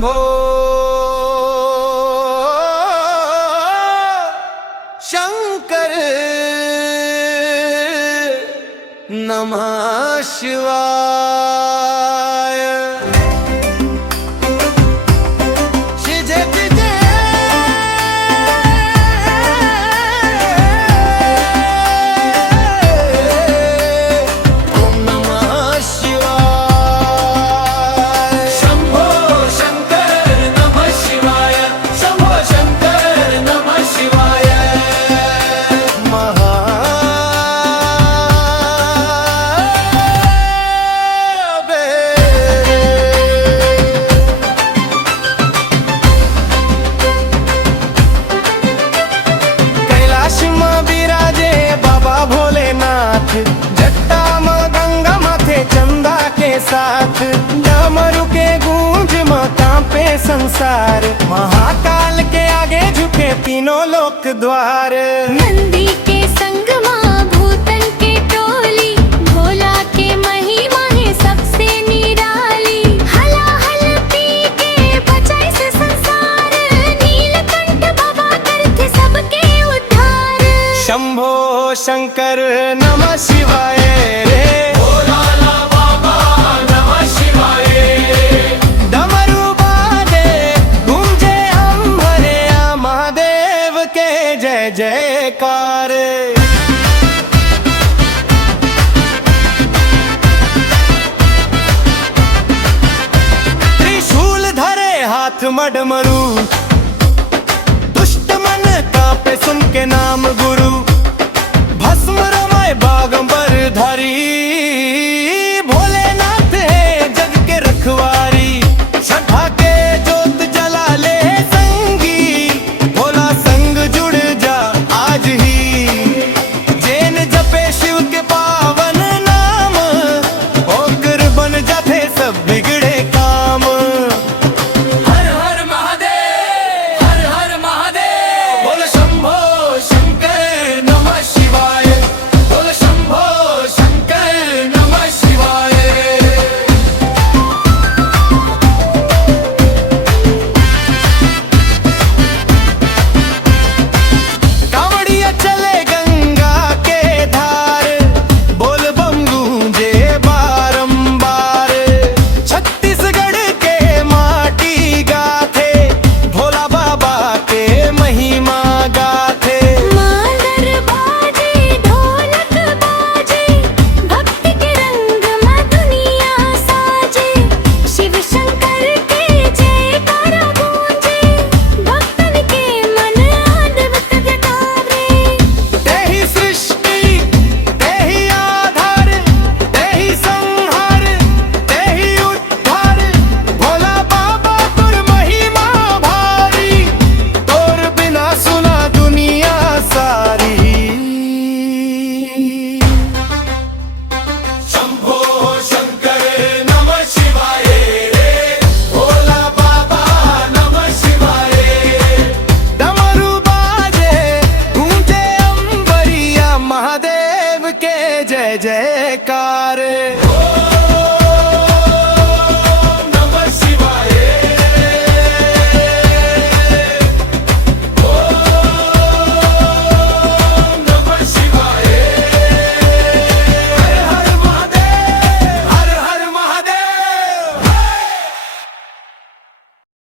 शंभो शंकर नमः शिवाय। शिजे तिजे ओम नमः शिवाय। शंभो शंकर नमः शिवाय, शंभो शंकर नमः शिवाय। बिराजे बाबा भोलेनाथ, जट्टा में गंगा माथे चंदा के साथ। डमरू के गूंज में कांपे संसार, महाकाल के आगे झुके तीनों लोक द्वार। नंदी के संग मां भूतन के टोली, भोला के महिमा है सबसे निराली। हलाहल पी के बचाई से संसार, नीलकंठ बाबा करते सबके उद्धार। शंभो शंकर नमः शिवाय रे, भोला बाबा नमः शिवाय। डमरू बाजे गूंजे अंबरे, महादेव के जय जयकार। त्रिशूल धरे हाथ मडमरू, दुष्ट मन कांपे सुन के नाम गुरु। भस्म रमाए बागंबर धारी,